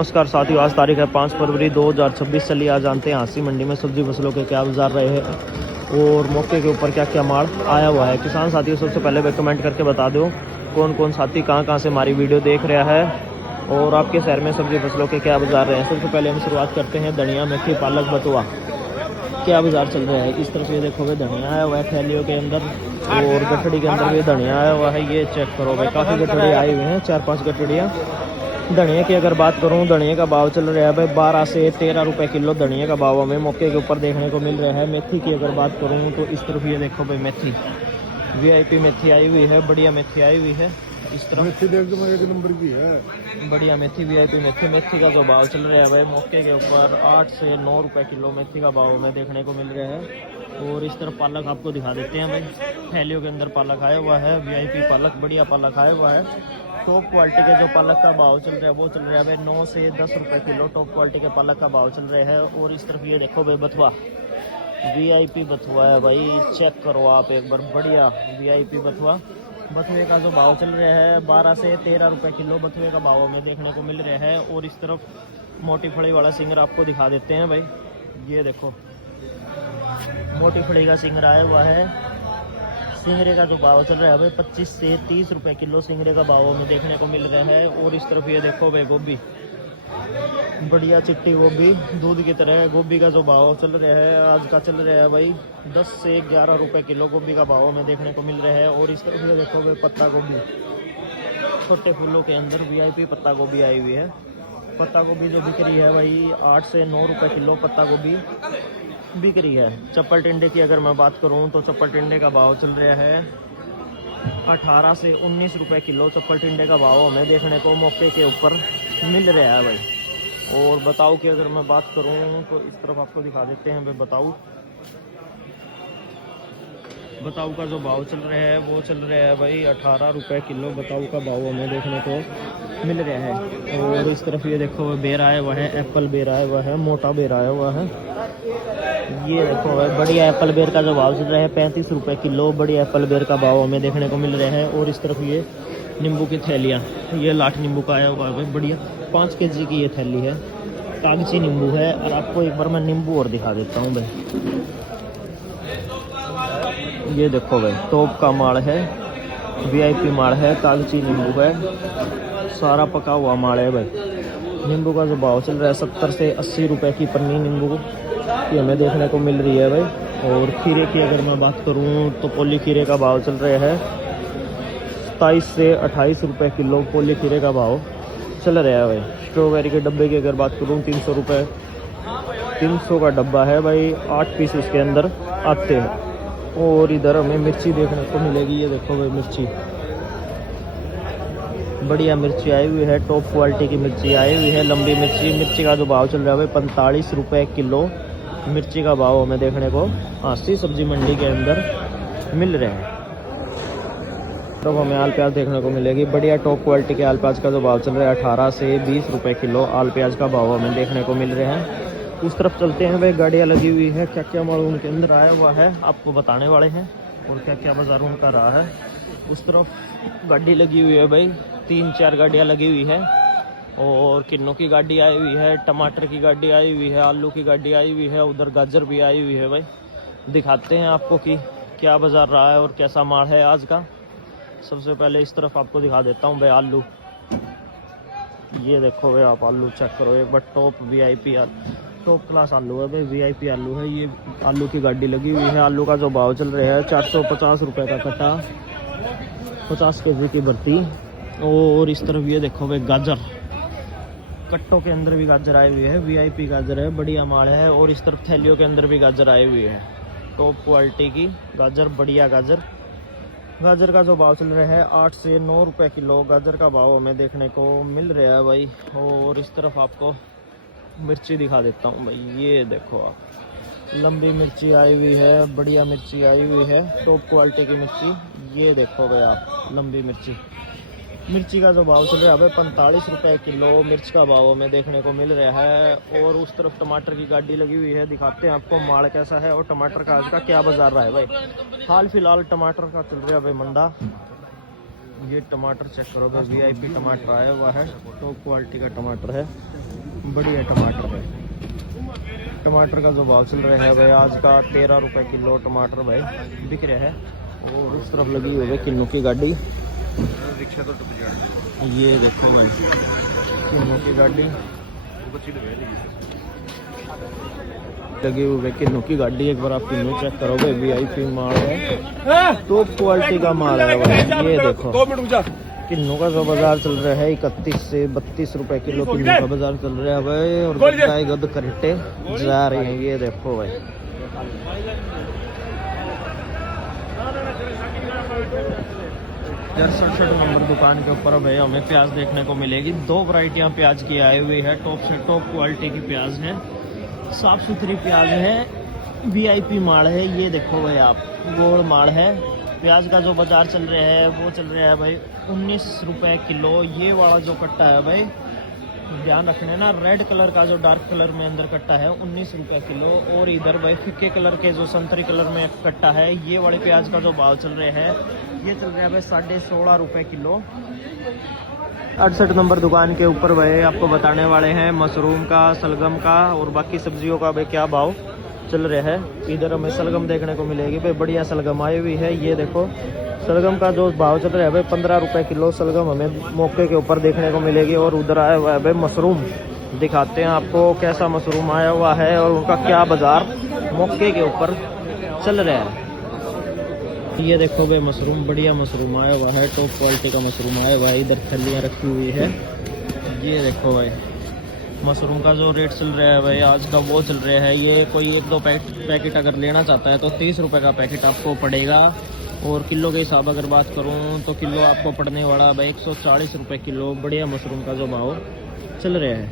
नमस्कार साथियों, आज तारीख है 5 फरवरी 2026। चलिए आज जानते हैं हांसी मंडी में सब्जी फसलों के क्या बाजार रहे हैं और मौके के ऊपर क्या क्या माल आया हुआ है। किसान साथियों, सबसे पहले वे कमेंट करके बता दो कौन कौन साथी कहां से हमारी वीडियो देख रहा है और आपके शहर में सब्जी फसलों के क्या बाजार रहे हैं। सबसे पहले हम शुरुआत करते हैं धनिया, मेथी, पालक, बथुआ क्या बाजार चल रहा है। इस तरह से देखो भाई, धनिया आया हुआ है थैलियों के अंदर और गठड़ी के अंदर भी धनिया आया हुआ है। ये चेक करो भाई, काफ़ी गठड़ी आई हुई हैं, 4-5 गठड़ियाँ। धनिया की अगर बात करूं, धनिया का भाव चल रहा है भाई 12 से 13 रुपए किलो। धनिया का भाव हमें मौके के ऊपर देखने को मिल रहा है। मेथी की अगर बात करूं तो इस तरफ ये देखो भाई, मेथी वीआईपी मेथी आई हुई है, बढ़िया मेथी आई हुई है। इस तरफ मेथी एकदम एक नंबर की है, बढ़िया मेथी वीआईपी मेथी। मेथी का जो भाव चल रहा है भाई मौके के ऊपर 8 से 9 रुपए किलो मेथी का भाव हमें देखने को मिल रहा है। और इस तरफ पालक आपको दिखा देते हैं भाई, थैलियों के अंदर पालक आया हुआ है, वीआईपी पालक, बढ़िया पालक आया हुआ है। टॉप क्वालिटी के जो पालक का भाव चल रहा है वो चल रहा है भाई 9 से 10 रुपए किलो। टॉप क्वालिटी के पालक का भाव चल रहा है। और इस तरफ ये देखो भाई, बथुआ वीआईपी बथुआ है भाई, चेक करो आप एक बार, बढ़िया वीआईपी बथुआ। बथुए का जो भाव चल रहा है 12 से 13 रुपए किलो बथुए का भाव हमें देखने को मिल रहा है। और इस तरफ मोटी फड़ी वाला सिंगर आपको दिखा देते हैं भाई, ये देखो मोटी फड़ी का सिंगर आया हुआ है। सिंगरे का जो भाव चल रहा है भाई 25 से 30 रुपए किलो सिंगरे का भाव हमें देखने को मिल रहा है। और इस तरफ ये देखो भाई, गोभी, बढ़िया चिट्टी गोभी, दूध की तरह। गोभी का जो भाव चल रहा है आज का चल रहा है भाई 10 से 11 रुपए किलो गोभी का भाव हमें देखने को मिल रहा है। और इस तरफ ये देखो भाई, पत्ता गोभी, छोटे फूलों के अंदर वीआईपी पत्ता गोभी आई हुई है। पत्ता गोभी जो बिक रही है भाई 8 से 9 रुपए किलो पत्ता गोभी बिक रही है। चप्पल टिंडे की अगर मैं बात करूं तो चप्पल टिंडे का भाव चल रहा है 18 से 19 रुपए किलो। चप्पल टिंडे का भाव हमें देखने को मौके के ऊपर मिल रहा है भाई। और बताऊ की अगर मैं बात करूं तो इस तरफ आपको दिखा देते हैं भाई, बताऊ का जो भाव चल रहा है वो चल रहा है भाई 18 रुपए किलो। बताऊ का भाव हमें देखने को मिल रहा है। और इस तरफ ये देखो बेर आया हुआ है, एप्पल बेर आया हुआ है, मोटा बेर आया हुआ है। ये देखो भाई, बढ़िया एप्पल बेर का जो भाव चल रहा है 35 रुपए किलो। बढ़िया एप्पल बेर का भाव हमें देखने को मिल रहा है। और इस तरफ ये नींबू की थैलियाँ, ये लाठ नींबू का आया हुआ है भाई, बढ़िया 5 केजी की ये थैली है, कागजी नींबू है। और आपको एक बार मैं नींबू और दिखा देता हूँ भाई, ये देखो भाई, टॉप का माल है, वीआईपी माल है, कागजी नींबू है, सारा पका हुआ माल है भाई। नींबू का जो भाव चल रहा है 70 से 80 रुपए की पन्नी नींबू की हमें देखने को मिल रही है भाई। और खीरे की अगर मैं बात करूं तो पोली खीरे का भाव चल रहा है 27 से 28 रुपए किलो। पोली खीरे का भाव चल रहा है भाई। स्ट्रॉबेरी के डब्बे की अगर बात करूं 300 रुपये, 300 का डब्बा है भाई, 8 पीस इसके अंदर आते हैं। और इधर हमें मिर्ची देखने को मिलेगी, ये देखो भाई मिर्ची, बढ़िया मिर्ची आई हुई है, टॉप क्वालिटी की मिर्ची आई हुई है, लंबी मिर्ची। मिर्ची का जो भाव चल रहा है भाई 45 रुपए किलो। मिर्ची का भाव हमें देखने को हांसी सब्जी मंडी के अंदर मिल रहे हैं। तो हमें आल प्याज देखने को मिलेगी, बढ़िया टॉप क्वालिटी के आल प्याज का जो भाव चल रहा है 18 से 20 रुपए किलो। आल प्याज का भाव हमें देखने को मिल रहे हैं। उस तरफ चलते हैं भाई, गाड़ियाँ लगी हुई है, क्या क्या माल उनके अंदर आया हुआ है आपको बताने वाले हैं और क्या क्या बाजार उनका रहा है। उस तरफ गाड़ी लगी हुई है भाई, 3-4 गाड़ियाँ लगी हुई है। और किन्नों की गाड़ी आई हुई है, टमाटर की गाड़ी आई हुई है, आलू की गाड़ी आई हुई है, उधर गाजर भी आई हुई है भाई। दिखाते हैं आपको कि क्या बाजार रहा है और कैसा माल है आज का। सबसे पहले इस तरफ आपको दिखा देता हूँ भाई, आलू, ये देखो भाई आप, आलू चेक करो एक बार, टॉप वीआईपी टॉप क्लास आलू है भाई, वीआईपी आलू है। ये आलू की गाड़ी लगी हुई है। आलू का जो भाव चल रहा है 450 रुपये का कट्टा, 50 केजी की भर्ती। और इस तरफ ये देखो भाई, गाजर, कट्टों के अंदर भी गाजर आई हुई है, वीआईपी गाजर है, बढ़िया माल है। और इस तरफ थैलियों के अंदर भी गाजर आई हुई है, टॉप क्वालिटी की गाजर, बढ़िया गाजर। गाजर का जो भाव चल रहा है 8 से 9 रुपए किलो। गाजर का भाव हमें देखने को मिल रहा है भाई। और इस तरफ आपको मिर्ची दिखा देता हूँ भाई, ये देखो आप, लंबी मिर्ची आई हुई है, बढ़िया मिर्ची आई हुई है, टॉप क्वालिटी की मिर्ची। ये देखो भाई आप, लंबी मिर्ची। मिर्ची का जो भाव चल रहा है भाई 45 रुपए किलो। मिर्च का भाव हमें देखने को मिल रहा है। और उस तरफ टमाटर की गाड़ी लगी हुई है, दिखाते हैं आपको माल कैसा है और टमाटर का आज का क्या बाजार रहा है भाई। हाल फिलहाल टमाटर का चल रहा है भाई मंदा, ये टमाटर चेक करो भाई, वीआईपी टमाटर आया हुआ है, टॉप क्वालिटी का टमाटर है, बढ़िया टमाटर है। टमाटर का जो भाव चल रहा है भाई आज का 13 रुपये किलो टमाटर भाई बिक रहा है। और उस तरफ लगी हुई है किन्नू की गाड़ी, रिक्शा तो टूट जाएगी। ये देखो भाई किन्नू की गाड़ी लगी हुई है, किन्नू की गाड़ी। एक बार आप किन्नू चेक करो भाई, वीआईपी माल है, टॉप क्वालिटी का माल है भाई। ये देखो 2 मिनट रुक किन्नू का जो बाजार चल रहा है 31 से 32 रुपए किलो किन्नू का बाजार चल रहा है भाई। और गाय गद करेटे जा रही हैं, ये देखो भाई। यार 67 नंबर दुकान के ऊपर भाई हमें प्याज देखने को मिलेगी। 2 वैरायटियां प्याज की आई हुई है, टॉप से टॉप क्वालिटी की प्याज है, साफ सुथरी प्याज है, वीआईपी माल है। ये देखो भाई आप, गोल माल है। प्याज का जो बाजार चल रहा है वो चल रहा है भाई 19 रुपए किलो। ये वाला जो कट्टा है भाई ध्यान रखना है ना, रेड कलर का जो डार्क कलर में अंदर कट्टा है 19 रुपए किलो। और इधर भाई फिक्के कलर के जो संतरी कलर में कट्टा है, ये वाले प्याज का जो भाव चल रहा है ये चल रहा है भाई 16.5 रुपए किलो। 68 नंबर दुकान के ऊपर भाई आपको बताने वाले हैं मशरूम का, सलगम का और बाकी सब्जियों का भाई क्या भाव चल रहा है। इधर हमें सलगम देखने को मिलेगी भाई, बढ़िया सलगम आई हुई है। ये देखो सलगम का जो भाव चल रहा है भाई 15 रुपए किलो सलगम हमें मौके के ऊपर देखने को मिलेगी। और उधर आया हुआ है भाई मशरूम, दिखाते हैं आपको कैसा मशरूम आया हुआ है और उनका क्या बाजार मौके के ऊपर चल रहा है। ये देखो भाई मशरूम, बढ़िया मशरूम आया हुआ है, टॉप क्वालिटी का मशरूम आया हुआ है। इधर थैलियाँ रखी हुई है। ये देखो भाई मशरूम का जो रेट चल रहा है भाई आज का वो चल रहा है, ये कोई 1-2 पैकेट अगर लेना चाहता है तो 30 रुपए का पैकेट आपको पड़ेगा। और किलो के हिसाब अगर बात करूं तो किलो आपको पड़ने वाला भाई 140 रुपए किलो। बढ़िया मशरूम का जो भाव चल रहा है।